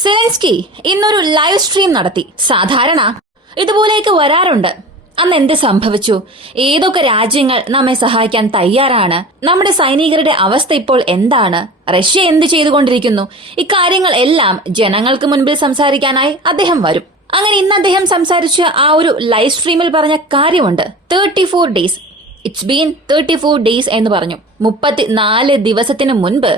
Zelensky ഇന്നൊരു live stream നടത്തി. സാധാരണ ഇതുപോലെയൊക്കെ വരാറുണ്ട്. അന്ന് എന്ത് സംഭവിച്ചു? ഏതൊക്കെ രാജ്യങ്ങൾ നമ്മെ സഹായിക്കാൻ തയ്യാറാണ്? നമ്മുടെ സൈനികരുടെ അവസ്ഥ ഇപ്പോൾ എന്താണ്? റഷ്യ എന്ത് ചെയ്തുകൊണ്ടിരിക്കുന്നു? ഇക്കാര്യങ്ങൾ എല്ലാം ജനങ്ങൾക്ക് മുൻപിൽ സംസാരിക്കാനായി അദ്ദേഹം വരും. അങ്ങനെ ഇന്ന് അദ്ദേഹം സംസാരിച്ച ആ ഒരു ലൈവ് സ്ട്രീമിൽ പറഞ്ഞ കാര്യമുണ്ട്. 34 ഡേയ്സ്, ഇറ്റ്സ് ബീൻ 34 ഡേയ്സ് എന്ന് പറഞ്ഞു. 34 ദിവസത്തിന് മുൻപ്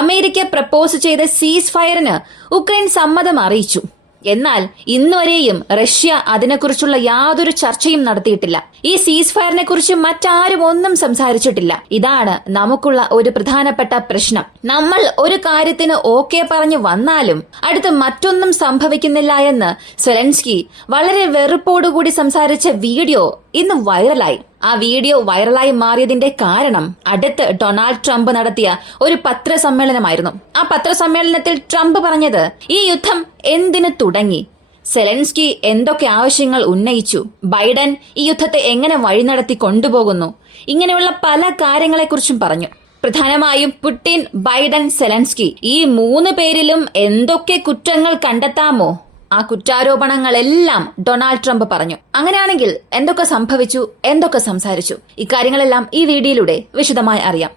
അമേരിക്ക പ്രപ്പോസ് ചെയ്ത സീസ് ഫയറിന് ഉക്രൈൻ സമ്മതം അറിയിച്ചു. എന്നാൽ ഇന്നുവരെയും റഷ്യ അതിനെക്കുറിച്ചുള്ള യാതൊരു ചർച്ചയും നടത്തിയിട്ടില്ല. ഈ സീസ് ഫയറിനെ കുറിച്ച് മറ്റാരും ഒന്നും സംസാരിച്ചിട്ടില്ല. ഇതാണ് നമുക്കുള്ള ഒരു പ്രധാനപ്പെട്ട പ്രശ്നം. നമ്മൾ ഒരു കാര്യത്തിന് ഓക്കെ പറഞ്ഞു വന്നാലും അടുത്ത് മറ്റൊന്നും സംഭവിക്കുന്നില്ല എന്ന് സെലൻസ്കി വളരെ വെറുപ്പോടുകൂടി സംസാരിച്ച വീഡിയോ ഇന്ന് വൈറലായി. ആ വീഡിയോ വൈറലായി മാറിയതിന്റെ കാരണം അടുത്ത് ഡൊണാൾഡ് ട്രംപ് നടത്തിയ ഒരു പത്രസമ്മേളനമായിരുന്നു. ആ പത്രസമ്മേളനത്തിൽ ട്രംപ് പറഞ്ഞത്, ഈ യുദ്ധം എന്തിനു തുടങ്ങി? സെലൻസ്കി എന്തൊക്കെ ആവശ്യങ്ങൾ ഉന്നയിച്ചു? ബൈഡൻ ഈ യുദ്ധത്തെ എങ്ങനെ വഴിനടത്തി കൊണ്ടുപോകുന്നു? ഇങ്ങനെയുള്ള പല കാര്യങ്ങളെക്കുറിച്ചും പറഞ്ഞു. പ്രധാനമായും പുടിൻ, ബൈഡൻ, സെലൻസ്കി ഈ 3 പേരിലും എന്തൊക്കെ കുറ്റങ്ങൾ കണ്ടെത്താമോ ആ കുറ്റാരോപണങ്ങളെല്ലാം ഡൊണാൾഡ് ട്രംപ് പറഞ്ഞു. അങ്ങനെയാണെങ്കിൽ എന്തൊക്കെ സംഭവിച്ചു, എന്തൊക്കെ സംസാരിച്ചു? ഇക്കാര്യങ്ങളെല്ലാം ഈ വീഡിയോയിലൂടെ വിശദമായി അറിയാം.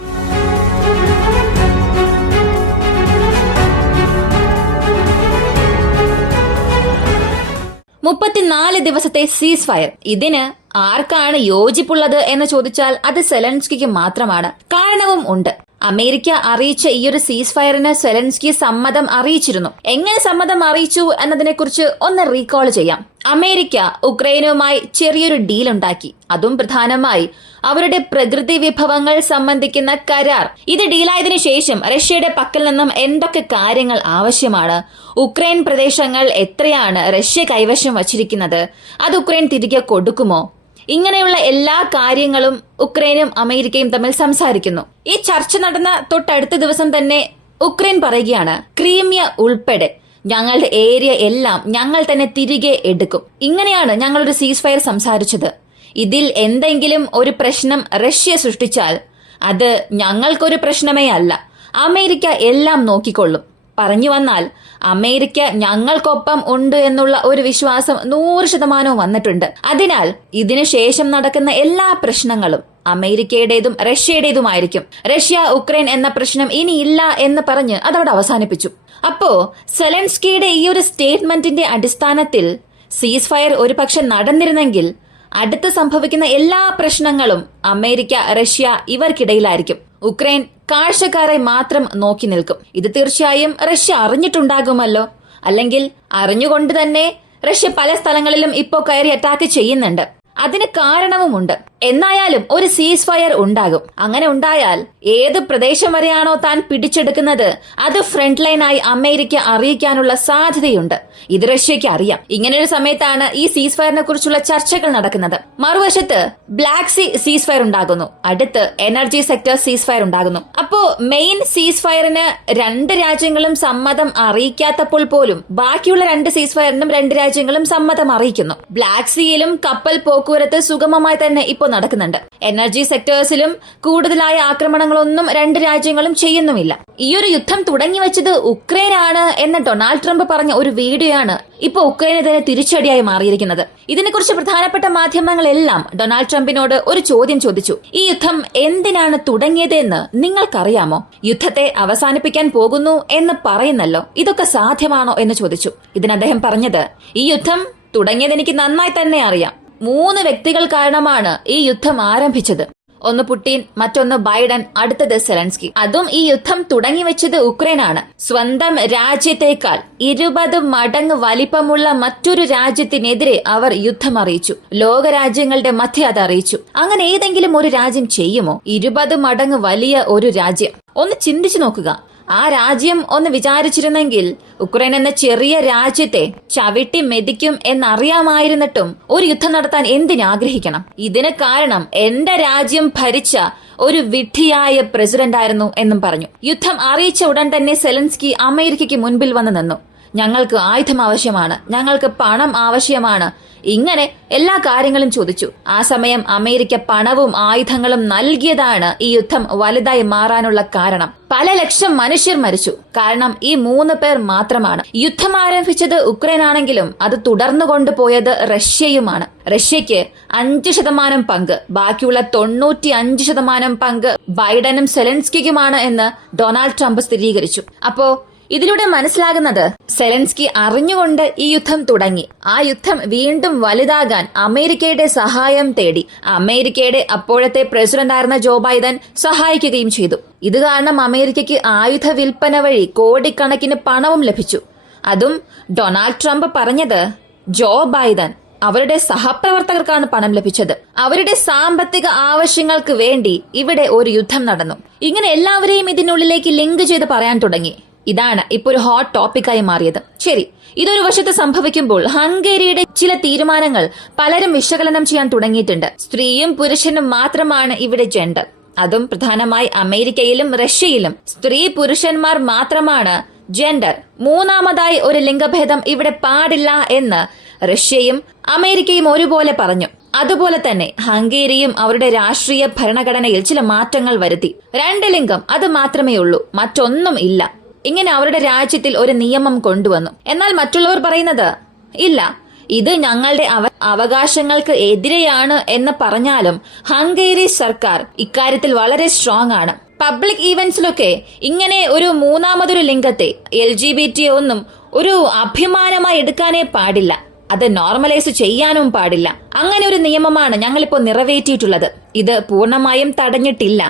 മുപ്പത്തിനാല് ദിവസത്തെ സീസ് ഫയർ, ഇതിന് ആർക്കാണ് യോജിപ്പുള്ളത് എന്ന് ചോദിച്ചാൽ അത് സെലൻസ്കിക്ക് മാത്രമാണ്. കാരണവും ഉണ്ട്. അമേരിക്ക അറിയിച്ച ഈയൊരു സീസ് ഫയറിന് സെലൻസ്കി സമ്മതം അറിയിച്ചിരുന്നു. എങ്ങനെ സമ്മതം അറിയിച്ചു എന്നതിനെക്കുറിച്ച് ഒന്ന് റീകോൾ ചെയ്യാം. അമേരിക്ക ഉക്രൈനുമായി ചെറിയൊരു ഡീൽ ഉണ്ടാക്കി. അതും പ്രധാനമായി അവരുടെ പ്രകൃതി വിഭവങ്ങൾ സംബന്ധിക്കുന്ന കരാർ. ഇത് ഡീലായതിനു ശേഷം റഷ്യയുടെ പക്കൽ നിന്നും എന്തൊക്കെ കാര്യങ്ങൾ ആവശ്യമാണ്, ഉക്രൈൻ പ്രദേശങ്ങൾ എത്രയാണ് റഷ്യ കൈവശം വച്ചിരിക്കുന്നത്, അത് ഉക്രൈൻ തിരികെ കൊടുക്കുമോ, ഇങ്ങനെയുള്ള എല്ലാ കാര്യങ്ങളും ഉക്രൈനും അമേരിക്കയും തമ്മിൽ സംസാരിക്കുന്നു. ഈ ചർച്ച നടന്ന തൊട്ടടുത്ത ദിവസം തന്നെ ഉക്രൈൻ പറയുകയാണ്, ക്രീമിയ ഉൾപ്പെടെ ഞങ്ങളുടെ ഏരിയ എല്ലാം ഞങ്ങൾ തന്നെ തിരികെ എടുക്കും. ഇങ്ങനെയാണ് ഞങ്ങളൊരു സീസ് ഫയർ സംസാരിച്ചത്. ഇതിൽ എന്തെങ്കിലും ഒരു പ്രശ്നം റഷ്യ സൃഷ്ടിച്ചാൽ അത് ഞങ്ങൾക്കൊരു പ്രശ്നമേ അല്ല, അമേരിക്ക എല്ലാം നോക്കിക്കൊള്ളും. പറഞ്ഞു വന്നാൽ അമേരിക്ക ഞങ്ങൾക്കൊപ്പം ഉണ്ട് എന്നുള്ള ഒരു വിശ്വാസം 100% വന്നിട്ടുണ്ട്. അതിനാൽ ഇതിനുശേഷം നടക്കുന്ന എല്ലാ പ്രശ്നങ്ങളും അമേരിക്കയുടേതും റഷ്യയുടേതുമായിരിക്കും. റഷ്യ ഉക്രൈൻ എന്ന പ്രശ്നം ഇനിയില്ല എന്ന് പറഞ്ഞ് അതവിടെ അവസാനിപ്പിച്ചു. അപ്പോ സെലൻസ്കിയുടെ ഈ ഒരു സ്റ്റേറ്റ്മെന്റിന്റെ അടിസ്ഥാനത്തിൽ സീസ് ഫയർ ഒരുപക്ഷെ നടന്നിരുന്നെങ്കിൽ അടുത്ത് സംഭവിക്കുന്ന എല്ലാ പ്രശ്നങ്ങളും അമേരിക്ക, റഷ്യ ഇവർക്കിടയിലായിരിക്കും. ഉക്രൈൻ കാഴ്ചക്കാരായി മാത്രം നോക്കി നിൽക്കും. ഇത് തീർച്ചയായും റഷ്യ അറിഞ്ഞിട്ടുണ്ടാകുമല്ലോ. അല്ലെങ്കിൽ അറിഞ്ഞുകൊണ്ട് തന്നെ റഷ്യ പല സ്ഥലങ്ങളിലും ഇപ്പോ കയറി അറ്റാക്ക് ചെയ്യുന്നുണ്ട്. അതിന് കാരണവുമുണ്ട്. എന്നായാലും ഒരു സീസ് ഫയർ ഉണ്ടാകും. അങ്ങനെ ഉണ്ടായാൽ ഏത് പ്രദേശം വരെയാണോ താൻ പിടിച്ചെടുക്കുന്നത് അത് ഫ്രണ്ട് ലൈനായി അമേരിക്ക അറിയിക്കാനുള്ള സാധ്യതയുണ്ട്. ഇത് റഷ്യയ്ക്ക് അറിയാം. ഇങ്ങനൊരു സമയത്താണ് ഈ സീസ് ഫയറിനെ കുറിച്ചുള്ള ചർച്ചകൾ നടക്കുന്നത്. മറുവശത്ത് ബ്ലാക്ക് സീ സീസ് ഫയർ ഉണ്ടാകുന്നു. അടുത്ത് എനർജി സെക്ടർ സീസ് ഫയർ ഉണ്ടാകുന്നു. അപ്പോ മെയിൻ സീസ് ഫയറിന് 2 രാജ്യങ്ങളും സമ്മതം അറിയിക്കാത്തപ്പോൾ പോലും ബാക്കിയുള്ള 2 സീസ് ഫയറിനും 2 രാജ്യങ്ങളും സമ്മതം അറിയിക്കുന്നു. ബ്ലാക്ക് സീയിലും കപ്പൽ പോക്കുവരത്ത് സുഗമമായി തന്നെ ഇപ്പോൾ നടക്കുന്നുണ്ട്. എനർജി സെക്ടേഴ്സിലും കൂടുതലായ ആക്രമണങ്ങളൊന്നും 2 രാജ്യങ്ങളും ചെയ്യുന്നുമില്ല. ഈയൊരു യുദ്ധം തുടങ്ങി വെച്ചത് ഉക്രൈനാണ് എന്ന് ഡൊണാൾഡ് ട്രംപ് പറഞ്ഞ ഒരു വീഡിയോയാണ് ഇപ്പൊ ഉക്രൈന് തന്നെ തിരിച്ചടിയായി മാറിയിരിക്കുന്നത്. ഇതിനെക്കുറിച്ച് പ്രധാനപ്പെട്ട മാധ്യമങ്ങളെല്ലാം ഡൊണാൾഡ് ട്രംപിനോട് ഒരു ചോദ്യം ചോദിച്ചു. ഈ യുദ്ധം എന്തിനാണ് തുടങ്ങിയതെന്ന് നിങ്ങൾക്കറിയാമോ? യുദ്ധത്തെ അവസാനിപ്പിക്കാൻ പോകുന്നു എന്ന് പറയുന്നല്ലോ, ഇതൊക്കെ സാധ്യമാണോ എന്ന് ചോദിച്ചു. ഇതിന് അദ്ദേഹം പറഞ്ഞത്, ഈ യുദ്ധം തുടങ്ങിയത് എനിക്ക് നന്നായി തന്നെ അറിയാം. 3 വ്യക്തികൾ കാരണമാണ് ഈ യുദ്ധം ആരംഭിച്ചത്. ഒന്ന് പുടിൻ, മറ്റൊന്ന് ബൈഡൻ, അടുത്തത് സെലൻസ്കി. അതും ഈ യുദ്ധം തുടങ്ങി വെച്ചത് ഉക്രൈനാണ്. സ്വന്തം രാജ്യത്തേക്കാൾ 20 മടങ്ങ് വലിപ്പമുള്ള മറ്റൊരു രാജ്യത്തിനെതിരെ അവർ യുദ്ധം അറിയിച്ചു. ലോകരാജ്യങ്ങളുടെ മധ്യ അത് അറിയിച്ചു. അങ്ങനെ ഏതെങ്കിലും ഒരു രാജ്യം ചെയ്യുമോ? 20 മടങ്ങ് വലിയ ഒരു രാജ്യം. ഒന്ന് ചിന്തിച്ചു നോക്കുക. ആ രാജ്യം ഒന്ന് വിചാരിച്ചിരുന്നെങ്കിൽ ഉക്രൈൻ എന്ന ചെറിയ രാജ്യത്തെ ചവിട്ടി മെതിക്കും എന്നറിയാമായിരുന്നിട്ടും ഒരു യുദ്ധം നടത്താൻ എന്തിനാഗ്രഹിക്കണം? ഇതിന് കാരണം എന്റെ രാജ്യം ഭരിച്ച ഒരു വിഡ്ഢിയായ പ്രസിഡന്റ് ആയിരുന്നു എന്നും പറഞ്ഞു. യുദ്ധം അറിയിച്ച ഉടൻ തന്നെ സെലൻസ്കി അമേരിക്കയ്ക്ക് മുൻപിൽ വന്നു നിന്നു. ഞങ്ങൾക്ക് ആയുധം ആവശ്യമാണ്, ഞങ്ങൾക്ക് പണം ആവശ്യമാണ്, ഇങ്ങനെ എല്ലാ കാര്യങ്ങളും ചോദിച്ചു. ആ സമയം അമേരിക്ക പണവും ആയുധങ്ങളും നൽകിയതാണ് ഈ യുദ്ധം വലുതായി മാറാനുള്ള കാരണം. പല ലക്ഷം മനുഷ്യർ മരിച്ചു. കാരണം ഈ 3 പേർ മാത്രമാണ്. യുദ്ധം ആരംഭിച്ചത് ഉക്രൈൻ ആണെങ്കിലും അത് തുടർന്നു കൊണ്ടുപോയത് റഷ്യയുമാണ്. റഷ്യക്ക് 5% പങ്ക്, ബാക്കിയുള്ള 95% പങ്ക് ബൈഡനും സെലൻസ്കിക്കുമാണ് എന്ന് ഡൊണാൾഡ് ട്രംപ് സ്ഥിരീകരിച്ചു. അപ്പോ ഇതിലൂടെ മനസ്സിലാകുന്നത് സെലൻസ്കി അറിഞ്ഞുകൊണ്ട് ഈ യുദ്ധം തുടങ്ങി. ആ യുദ്ധം വീണ്ടും വലുതാകാൻ അമേരിക്കയുടെ സഹായം തേടി. അമേരിക്കയുടെ അപ്പോഴത്തെ പ്രസിഡന്റായിരുന്ന ജോ ബൈഡൻ സഹായിക്കുകയും ചെയ്തു. ഇത് കാരണം അമേരിക്കയ്ക്ക് ആയുധ വിൽപ്പന വഴി കോടിക്കണക്കിന് പണവും ലഭിച്ചു. അതും ഡൊണാൾഡ് ട്രംപ് പറഞ്ഞത് ജോ ബൈഡൻ അവരുടെ സഹപ്രവർത്തകർക്കാണ് പണം ലഭിച്ചത്. അവരുടെ സാമ്പത്തിക ആവശ്യങ്ങൾക്ക് വേണ്ടി ഇവിടെ ഒരു യുദ്ധം നടന്നു. ഇങ്ങനെ എല്ലാവരെയും ഇതിനുള്ളിലേക്ക് ലിങ്ക് ചെയ്ത് പറയാൻ തുടങ്ങി. ഇതാണ് ഇപ്പൊ ഒരു ഹോട്ട് ടോപ്പിക്കായി മാറിയത്. ശരി, ഇതൊരു വശത്ത് സംഭവിക്കുമ്പോൾ ഹംഗേരിയുടെ ചില തീരുമാനങ്ങൾ പലരും വിശകലനം ചെയ്യാൻ തുടങ്ങിയിട്ടുണ്ട്. സ്ത്രീയും പുരുഷനും മാത്രമാണ് ഇവിടെ ജെൻഡർ. അതും പ്രധാനമായി അമേരിക്കയിലും റഷ്യയിലും സ്ത്രീ പുരുഷന്മാർ മാത്രമാണ് ജെൻഡർ. മൂന്നാമതായി ഒരു ലിംഗഭേദം ഇവിടെ പാടില്ല എന്ന് റഷ്യയും അമേരിക്കയും ഒരുപോലെ പറഞ്ഞു. അതുപോലെ തന്നെ ഹംഗേരിയും അവരുടെ രാഷ്ട്രീയ ഭരണഘടനയിൽ ചില മാറ്റങ്ങൾ വരുത്തി. 2 ലിംഗം അത് മാത്രമേ ഉള്ളൂ, മറ്റൊന്നും ഇല്ല. ഇങ്ങനെ അവരുടെ രാജ്യത്തിൽ ഒരു നിയമം കൊണ്ടുവന്നു. എന്നാൽ മറ്റുള്ളവർ പറയുന്നത് ഇല്ല, ഇത് ഞങ്ങളുടെ അവകാശങ്ങൾക്ക് എതിരെയാണ് എന്ന് പറഞ്ഞാലും ഹംഗേരി സർക്കാർ ഇക്കാര്യത്തിൽ വളരെ സ്ട്രോങ് ആണ്. പബ്ലിക് ഈവന്റ്സിലൊക്കെ ഇങ്ങനെ ഒരു മൂന്നാമതൊരു ലിംഗത്തെ LGBT ഒന്നും ഒരു അഭിമാനമായി എടുക്കാനേ പാടില്ല. അത് നോർമലൈസ് ചെയ്യാനും പാടില്ല. അങ്ങനെ ഒരു നിയമമാണ് ഞങ്ങളിപ്പോ നിറവേറ്റിയിട്ടുള്ളത്. ഇത് പൂർണ്ണമായും തടഞ്ഞിട്ടില്ല.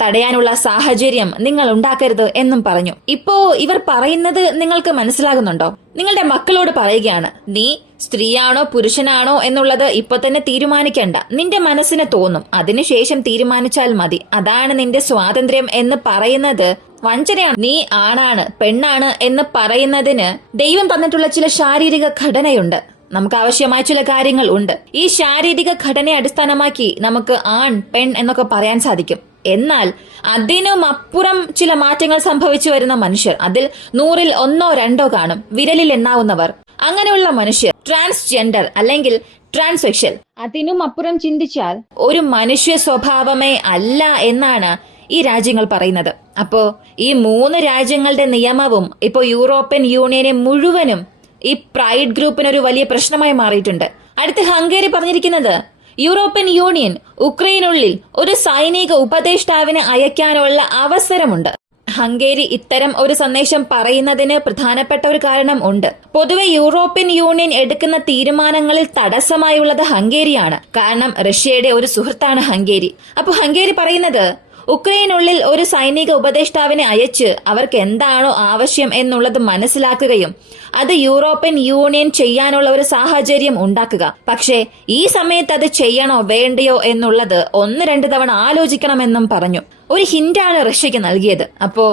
തടയാനുള്ള സാഹചര്യം നിങ്ങൾ ഉണ്ടാക്കരുത് എന്നും പറഞ്ഞു. ഇപ്പോ ഇവർ പറയുന്നത് നിങ്ങൾക്ക് മനസ്സിലാകുന്നുണ്ടോ? നിങ്ങളുടെ മക്കളോട് പറയുകയാണ്, നീ സ്ത്രീയാണോ പുരുഷനാണോ എന്നുള്ളത് ഇപ്പൊ തന്നെ തീരുമാനിക്കണ്ട. നിന്റെ മനസ്സിന് തോന്നും, അതിനുശേഷം തീരുമാനിച്ചാൽ മതി. അതാണ് നിന്റെ സ്വാതന്ത്ര്യം എന്ന് പറയുന്നത് വഞ്ചനയാണ്. നീ ആണാണ് പെണ്ണാണ് എന്ന് പറയുന്നതിന് ദൈവം തന്നിട്ടുള്ള ചില ശാരീരിക ഘടനയുണ്ട്. നമുക്ക് ആവശ്യമായ ചില കാര്യങ്ങൾ ഉണ്ട്. ഈ ശാരീരിക ഘടനയെ അടിസ്ഥാനമാക്കി നമുക്ക് ആൺ പെൺ എന്നൊക്കെ പറയാൻ സാധിക്കും. എന്നാൽ അതിനും അപ്പുറം ചില മാറ്റങ്ങൾ സംഭവിച്ചു വരുന്ന മനുഷ്യർ, അതിൽ 100-ൽ 1-2 കാണും, വിരലിൽ എണ്ണാവുന്നവർ. അങ്ങനെയുള്ള മനുഷ്യർ ട്രാൻസ്ജെൻഡർ അല്ലെങ്കിൽ ട്രാൻസ്സെക്ഷൽ, അതിനും അപ്പുറം ചിന്തിച്ചാൽ ഒരു മനുഷ്യ സ്വഭാവമേ അല്ല എന്നാണ് ഈ രാജ്യങ്ങൾ പറയുന്നത്. അപ്പോ ഈ 3 രാജ്യങ്ങളുടെ നിയമവും ഇപ്പോ യൂറോപ്യൻ യൂണിയനെ മുഴുവനും ഈ പ്രൈഡ് ഗ്രൂപ്പിനൊരു വലിയ പ്രശ്നമായി മാറിയിട്ടുണ്ട്. അടുത്ത് ഹംഗേരി പറഞ്ഞിരിക്കുന്നത് യൂറോപ്യൻ യൂണിയൻ ഉക്രൈനുള്ളിൽ ഒരു സൈനിക ഉപദേഷ്ടാവിനെ അയക്കാനുള്ള അവസരമുണ്ട്. ഹംഗേരി ഇത്തരം ഒരു സന്ദേശം പറയുന്നതിന് പ്രധാനപ്പെട്ട ഒരു കാരണം ഉണ്ട്. പൊതുവെ യൂറോപ്യൻ യൂണിയൻ എടുക്കുന്ന തീരുമാനങ്ങളിൽ തടസ്സമായുള്ളത് ഹംഗേരിയാണ്. കാരണം റഷ്യയുടെ ഒരു സുഹൃത്താണ് ഹംഗേരി. അപ്പൊ ഹംഗേരി പറയുന്നത് ഉക്രൈനുള്ളിൽ ഒരു സൈനിക ഉപദേഷ്ടാവിനെ അയച്ച് അവർക്ക് എന്താണോ ആവശ്യം എന്നുള്ളത് മനസ്സിലാക്കുകയും അത് യൂറോപ്യൻ യൂണിയൻ ചെയ്യാനുള്ള ഒരു സാഹചര്യം ഉണ്ടാക്കുക. പക്ഷേ ഈ സമയത്ത് അത് ചെയ്യണോ വേണ്ടയോ എന്നുള്ളത് 1-2 തവണ ആലോചിക്കണമെന്നും പറഞ്ഞു. ഒരു ഹിന്റാണ് റഷ്യക്ക് നൽകിയത്. അപ്പോ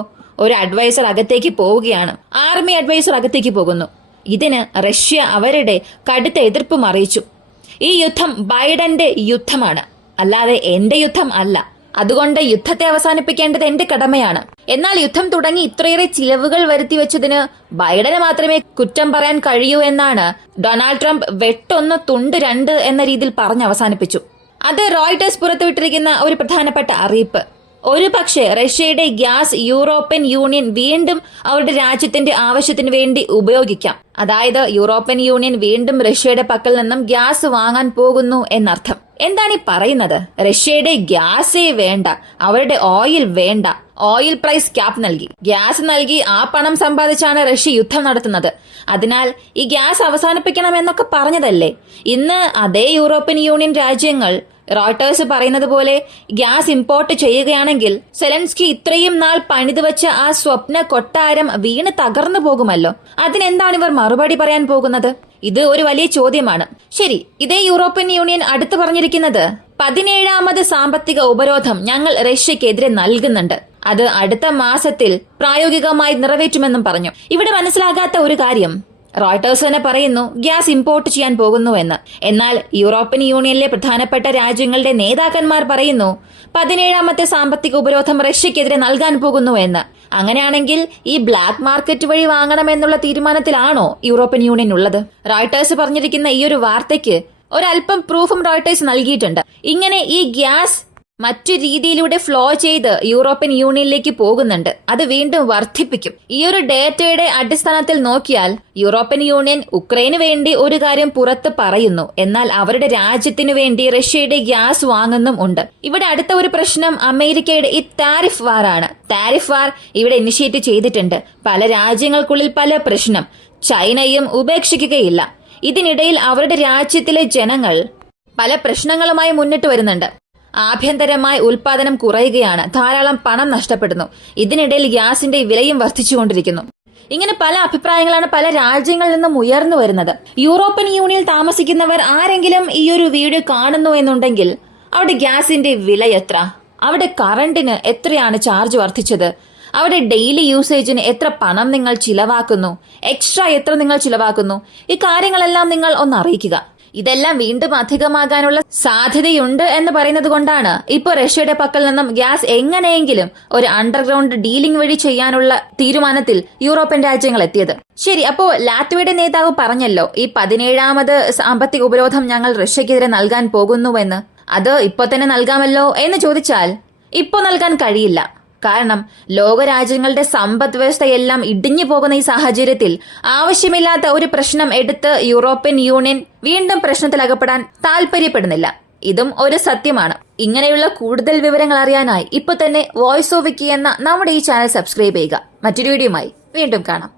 ഒരു അഡ്വൈസർ അകത്തേക്ക് പോവുകയാണ്. ആർമി അഡ്വൈസർ അകത്തേക്ക് പോകുന്നു. ഇതിന് റഷ്യ അവരുടെ കടുത്ത എതിർപ്പും അറിയിച്ചു. ഈ യുദ്ധം ബൈഡന്റെ യുദ്ധമാണ്, അല്ലാതെ എന്റെ യുദ്ധം അല്ല. അതുകൊണ്ട് യുദ്ധത്തെ അവസാനിപ്പിക്കേണ്ടത് എന്റെ കടമയാണ്. എന്നാൽ യുദ്ധം തുടങ്ങി ഇത്രയേറെ ചിലവുകൾ വരുത്തിവെച്ചതിന് ബൈഡന് മാത്രമേ കുറ്റം പറയാൻ കഴിയൂ എന്നാണ് ഡൊണാൾഡ് ട്രംപ് വെട്ടൊന്ന് തുണ്ട് 2 എന്ന രീതിയിൽ പറഞ്ഞ് അവസാനിപ്പിച്ചു. അത് റോയിട്ടേഴ്സ് പുറത്തുവിട്ടിരിക്കുന്ന ഒരു പ്രധാനപ്പെട്ട അറിയിപ്പ്. ഒരു പക്ഷേ റഷ്യയുടെ ഗ്യാസ് യൂറോപ്യൻ യൂണിയൻ വീണ്ടും അവരുടെ രാജ്യത്തിന്റെ ആവശ്യത്തിന് വേണ്ടി ഉപയോഗിക്കാം. അതായത് യൂറോപ്യൻ യൂണിയൻ വീണ്ടും റഷ്യയുടെ പക്കൽ നിന്നും ഗ്യാസ് വാങ്ങാൻ പോകുന്നു എന്നർത്ഥം. എന്താണ് ഈ പറയുന്നത്? റഷ്യയുടെ ഗ്യാസേ വേണ്ട, അവരുടെ ഓയിൽ വേണ്ട. ഓയിൽ പ്രൈസ് ക്യാപ് നൽകി, ഗ്യാസ് നൽകി ആ പണം സമ്പാദിച്ചാണ് റഷ്യ യുദ്ധം നടത്തുന്നത്. അതിനാൽ ഈ ഗ്യാസ് അവസാനിപ്പിക്കണമെന്നൊക്കെ പറഞ്ഞതല്ലേ. ഇന്ന് അതേ യൂറോപ്യൻ യൂണിയൻ രാജ്യങ്ങൾ റോയിട്ടേഴ്സ് പറയുന്നത് പോലെ ഗ്യാസ് ഇമ്പോർട്ട് ചെയ്യുകയാണെങ്കിൽ സെലൻസ്കി ഇത്രയും നാൾ പണിതു വെച്ച ആ സ്വപ്ന കൊട്ടാരം വീണ് തകർന്നു പോകുമല്ലോ. അതിനെന്താണ് ഇവർ മറുപടി പറയാൻ പോകുന്നത്? ഇത് ഒരു വലിയ ചോദ്യമാണ്. ശരി, ഇതേ യൂറോപ്യൻ യൂണിയൻ അടുത്ത് പറഞ്ഞിരിക്കുന്നത് 17ാമത് സാമ്പത്തിക ഉപരോധം ഞങ്ങൾ റഷ്യക്കെതിരെ നൽകുന്നുണ്ട്. അത് അടുത്ത മാസത്തിൽ പ്രായോഗികമായി നിറവേറ്റുമെന്നും പറഞ്ഞു. ഇവിടെ മനസ്സിലാകാത്ത ഒരു കാര്യം, റോയിട്ടേഴ്സ് തന്നെ പറയുന്നു ഗ്യാസ് ഇമ്പോർട്ട് ചെയ്യാൻ പോകുന്നു എന്ന്. എന്നാൽ യൂറോപ്യൻ യൂണിയനിലെ പ്രധാനപ്പെട്ട രാജ്യങ്ങളുടെ നേതാക്കന്മാർ പറയുന്നു 17ാമത്തെ സാമ്പത്തിക ഉപരോധം റഷ്യക്കെതിരെ നൽകാൻ പോകുന്നു എന്ന്. അങ്ങനെയാണെങ്കിൽ ഈ ബ്ലാക്ക് മാർക്കറ്റ് വഴി വാങ്ങണമെന്നുള്ള തീരുമാനത്തിലാണോ യൂറോപ്യൻ യൂണിയൻ ഉള്ളത്? റോയിട്ടേഴ്സ് പറഞ്ഞിരിക്കുന്ന ഈ ഒരു വാർത്തയ്ക്ക് ഒരല്പം പ്രൂഫും റോയിട്ടേഴ്സ് നൽകിയിട്ടുണ്ട്. ഇങ്ങനെ ഈ ഗ്യാസ് മറ്റു രീതിയിലൂടെ ഫ്ലോ ചെയ്ത് യൂറോപ്യൻ യൂണിയനിലേക്ക് പോകുന്നുണ്ട്. അത് വീണ്ടും വർദ്ധിപ്പിക്കും. ഈ ഒരു ഡേറ്റയുടെ അടിസ്ഥാനത്തിൽ നോക്കിയാൽ യൂറോപ്യൻ യൂണിയൻ ഉക്രൈന് വേണ്ടി ഒരു കാര്യം പുറത്ത് പറയുന്നു, എന്നാൽ അവരുടെ രാജ്യത്തിനു വേണ്ടി റഷ്യയുടെ ഗ്യാസ് വാങ്ങുന്നും ഉണ്ട്. ഇവിടെ അടുത്ത ഒരു പ്രശ്നം അമേരിക്കയുടെ ഈ താരിഫ് വാറാണ്. താരിഫ് വാർ ഇവിടെ ഇനിഷ്യേറ്റ് ചെയ്തിട്ടുണ്ട്. പല രാജ്യങ്ങൾക്കുള്ളിൽ പല പ്രശ്നം. ചൈനയും ഉപേക്ഷിക്കുകയില്ല. ഇതിനിടയിൽ അവരുടെ രാജ്യത്തിലെ ജനങ്ങൾ പല പ്രശ്നങ്ങളുമായി മുന്നിട്ട് വരുന്നുണ്ട്. ആഭ്യന്തരമായി ഉൽപാദനം കുറയുകയാണ്, ധാരാളം പണം നഷ്ടപ്പെടുന്നു. ഇതിനിടയിൽ ഗ്യാസിന്റെ വിലയും വർദ്ധിച്ചുകൊണ്ടിരിക്കുന്നു. ഇങ്ങനെ പല അഭിപ്രായങ്ങളാണ് പല രാജ്യങ്ങളിൽ നിന്നും ഉയർന്നു വരുന്നത്. യൂറോപ്യൻ യൂണിയനിൽ താമസിക്കുന്നവർ ആരെങ്കിലും ഈ ഒരു വീഡിയോ കാണുന്നു എന്നുണ്ടെങ്കിൽ അവിടെ ഗ്യാസിന്റെ വില എത്ര, അവിടെ കറണ്ടിന് എത്രയാണ് ചാർജ് വർദ്ധിച്ചത്, അവിടെ ഡെയിലി യൂസേജിന് എത്ര പണം നിങ്ങൾ ചിലവാക്കുന്നു, എക്സ്ട്രാ എത്ര നിങ്ങൾ ചിലവാക്കുന്നു, ഈ കാര്യങ്ങളെല്ലാം നിങ്ങൾ ഒന്ന് അറിയിക്കുക. ഇതെല്ലാം വീണ്ടും അധികമാകാനുള്ള സാധ്യതയുണ്ട് എന്ന് പറയുന്നത് കൊണ്ടാണ് ഇപ്പോൾ റഷ്യയുടെ പക്കൽ നിന്നും ഗ്യാസ് എങ്ങനെയെങ്കിലും ഒരു അണ്ടർഗ്രൗണ്ട് ഡീലിംഗ് വഴി ചെയ്യാനുള്ള തീരുമാനത്തിൽ യൂറോപ്യൻ രാജ്യങ്ങൾ എത്തിയത്. ശരി, അപ്പോ ലാറ്റ്വിയയുടെ നേതാവ് പറഞ്ഞല്ലോ ഈ 17ാമത് സാമ്പത്തിക ഉപരോധം ഞങ്ങൾ റഷ്യക്കെതിരെ നൽകാൻ പോകുന്നുവെന്ന്. അത് ഇപ്പൊ തന്നെ നൽകാമല്ലോ എന്ന് ചോദിച്ചാൽ ഇപ്പൊ നൽകാൻ കഴിയില്ല. കാരണം ലോകരാജ്യങ്ങളുടെ സമ്പദ് വ്യവസ്ഥയെല്ലാം ഇടിഞ്ഞു പോകുന്ന ഈ സാഹചര്യത്തിൽ ആവശ്യമില്ലാത്ത ഒരു പ്രശ്നം എടുത്ത് യൂറോപ്യൻ യൂണിയൻ വീണ്ടും പ്രശ്നത്തിലകപ്പെടാൻ താല്പര്യപ്പെടുന്നില്ല. ഇതും ഒരു സത്യമാണ്. ഇങ്ങനെയുള്ള കൂടുതൽ വിവരങ്ങൾ അറിയാനായി ഇപ്പൊ തന്നെ വോയിസ് ഓഫ് വിക്കി എന്ന നമ്മുടെ ഈ ചാനൽ സബ്സ്ക്രൈബ് ചെയ്യുക. മറ്റൊരു വീഡിയോയുമായി വീണ്ടും കാണാം.